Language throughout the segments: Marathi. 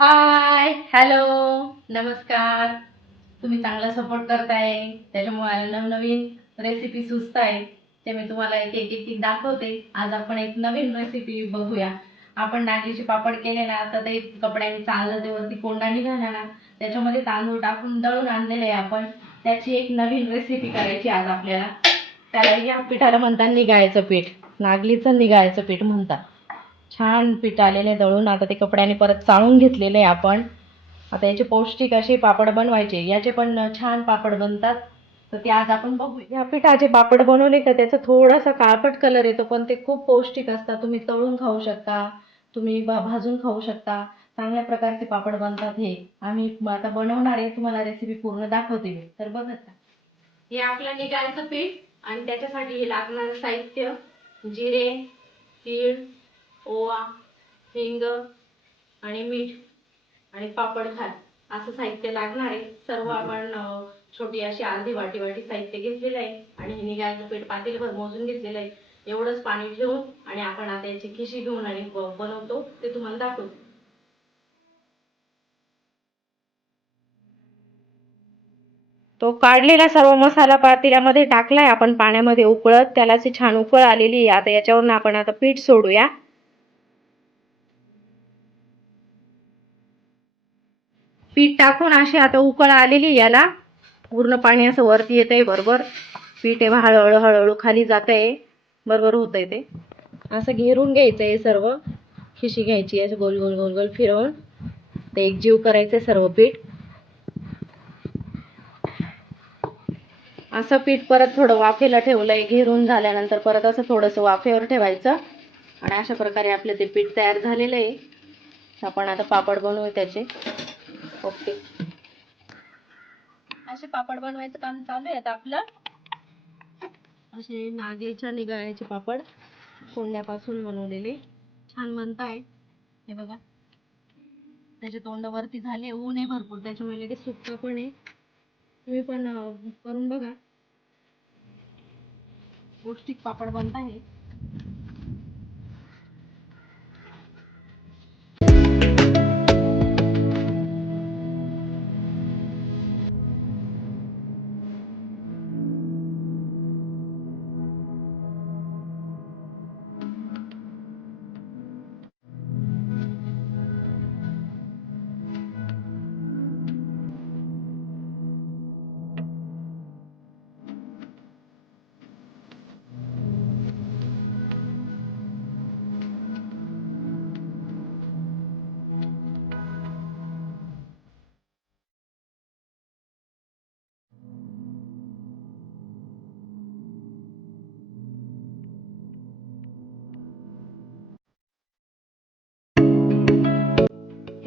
हाय हॅलो नमस्कार. तुम्ही चांगला सपोर्ट करताय. त्याच्यामुळे नवनवीन रेसिपी सुचत ते मी तुम्हाला एक एक एक दाखवते. आज आपण एक नवीन रेसिपी बघूया. आपण नागलीचे पापड केले ना तर ते कपड्यांनी चांगलं वरती कोंडा निघाला ना त्याच्यामध्ये तांदूळ टाकून दळून आणलेले आहे आपण. त्याची एक नवीन रेसिपी करायची आज आपल्याला. त्याला या पिठाला म्हणतात निघायचं पीठ. नागलीचं निघायचं पीठ म्हणतात. छान पीठ आलेले दळून आता ते कपड्याने परत चाळून घेतलेले आहे आपण. आता याचे पौष्टिक असे पापड बनवायचे. याचे पण छान पापड बनतात. तर ते आज आपण बघू या पिठाचे पापड बनवले का त्याचा थोडासा काळपट कलर येतो पण ते खूप पौष्टिक असतात. तुम्ही तळून खाऊ शकता. तुम्ही भाजून खाऊ शकता. चांगल्या प्रकारचे पापड बनतात हे. आम्ही आता बनवणार आहे. तुम्हाला रेसिपी पूर्ण दाखवते मी. तर बघत हे आपलं निघायचं पीठ आणि त्याच्यासाठी हे लागणारं साहित्य जिरे तीळ ओवा हिंग आणि मीठ आणि पापड खार असं साहित्य लागणार आहे. सर्व आपण छोटी अशी अर्धी वाटी वाटी साहित्य घेतलेलं आहे आणि हे निघायचं पीठ पातेलभर मोजून घेतलेलं आहे. एवढंच पाणी ठेवून आणि आपण आता याची खिशी घेऊन आणि बनवतो. ते तुम्हाला दाखवतो तो काढलेला सर्व मसाला पातेल्यामध्ये टाकलाय. आपण पाण्यामध्ये उकळत त्याला छान उकळ आलेली आहे. आता याच्यावरून आपण आता पीठ सोडूया. पीठ टाकून अशी आता उकळ आलेली याला. पूर्ण पाणी असं वरती येत आहे बरोबर. पीठ आहे हळूहळू हळूहळू खाली जात आहे बरोबर होत आहे ते. असं घेरून घ्यायचं आहे सर्व. खिशी घ्यायची आहे असं गोल गोल गोल गोल फिरवून. ते एकजीव करायचं आहे सर्व पीठ. असं पीठ परत थोडं वाफेला ठेवलंय घेरून झाल्यानंतर परत असं थोडंसं वाफेवर ठेवायचं. आणि अशा प्रकारे आपलं ते पीठ तयार झालेलं आहे. आपण आता पापड बनवू त्याचे. ओके. असे पापड बनवायचं काम चालू आहे आता आपलं. असे नागेच्या निगाळ्याचे पापड कोंड्यापासून बनवलेले. छान बनताय. हे बघा. त्याचे तोंड वरती झाले ऊन आहे भरपूर त्याच्यामुळे ते सुक्का पण आहे. तुम्ही पण करून बघा. पौष्टिक पापड बनत आहे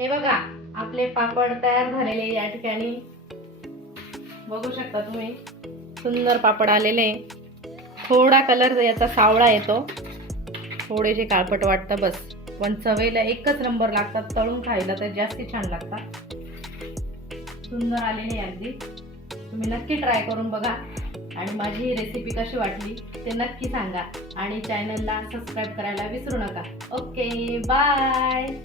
हे बघा आपले पापड तयार झालेले या ठिकाणी. बघू शकता तुम्ही. सुंदर पापड आलेले. थोडा कलर याचा सावळा येतो. थोडेसे काळपट वाटतं बस. पण चवेला एकच नंबर लागतात तळून खायला तर जास्ती छान लागतात. सुंदर आलेले अगदी. तुम्ही नक्की ट्राय करून बघा. आणि माझी ही रेसिपी कशी वाटली ते नक्की सांगा. आणि चॅनलला सबस्क्राईब करायला विसरू नका. Okay bye